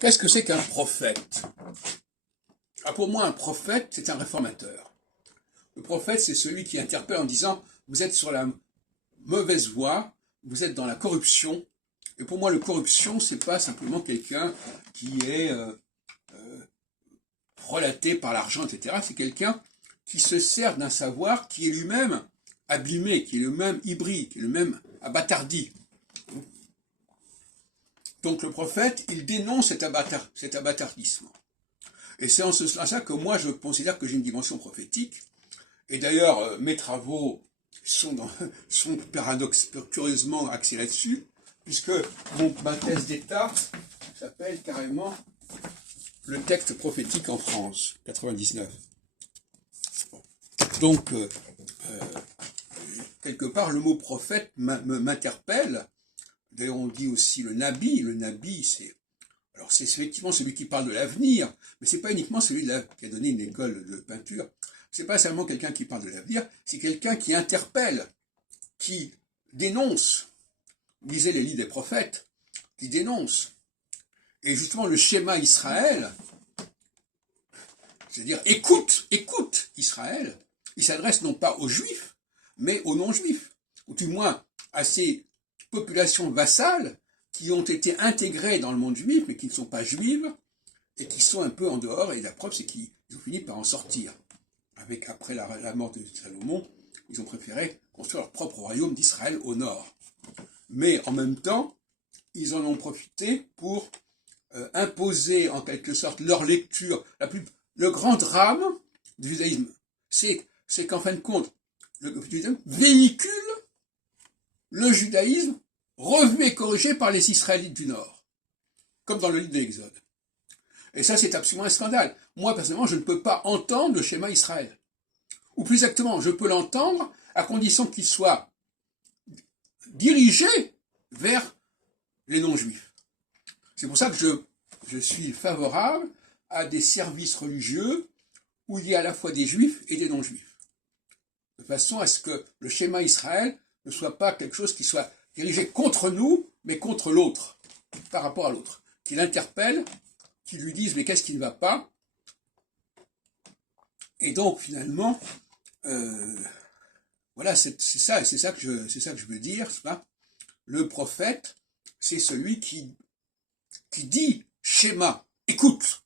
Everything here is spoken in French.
Qu'est-ce que c'est qu'un prophète? Pour moi, un prophète, c'est un réformateur. Le prophète, c'est celui qui interpelle en disant « Vous êtes sur la mauvaise voie, vous êtes dans la corruption. » Et pour moi, la corruption, c'est pas simplement quelqu'un qui est relaté par l'argent, etc. C'est quelqu'un qui se sert d'un savoir qui est lui-même abîmé, qui est lui-même hybride, qui est lui-même abattardi. Donc le prophète, il dénonce cet abattardisme. Et c'est en ce sens-là que moi, je considère que j'ai une dimension prophétique. Et d'ailleurs, mes travaux sont curieusement axés là-dessus, puisque ma thèse d'État s'appelle carrément « Le texte prophétique en France, 99 ». Donc, quelque part, le mot prophète m'interpelle. D'ailleurs, on dit aussi le nabi. Le nabi, c'est effectivement celui qui parle de l'avenir, mais c'est pas uniquement celui qui a donné une école de peinture. C'est pas seulement quelqu'un qui parle de l'avenir, c'est quelqu'un qui interpelle, qui dénonce. Lisez les livres des prophètes, qui dénonce. Et justement, le schéma Israël, c'est-à-dire écoute Israël, il s'adresse non pas aux juifs, mais aux non-juifs, ou du moins à ces populations vassales qui ont été intégrées dans le monde juif, mais qui ne sont pas juives, et qui sont un peu en dehors, et la preuve c'est qu'ils ont fini par en sortir. Après la mort de Salomon, ils ont préféré construire leur propre royaume d'Israël au nord. Mais en même temps, ils en ont profité pour imposer en quelque sorte leur lecture. Le grand drame du judaïsme, c'est qu'en fin de compte, le judaïsme véhicule le judaïsme revu et corrigé par les Israélites du Nord, comme dans le livre de l'Exode. Et ça, c'est absolument un scandale. Moi, personnellement, je ne peux pas entendre le schéma Israël. Ou plus exactement, je peux l'entendre à condition qu'il soit dirigé vers les non-juifs. C'est pour ça que je suis favorable à des services religieux où il y a à la fois des juifs et des non-juifs. De façon à ce que le schéma Israël ne soit pas quelque chose qui soit dirigé contre nous, mais contre l'autre, par rapport à l'autre. Qui l'interpelle, qui lui dise mais qu'est-ce qui ne va pas? Et donc finalement, voilà, c'est ça que je veux dire, c'est pas? Le prophète, c'est celui qui dit schéma, écoute.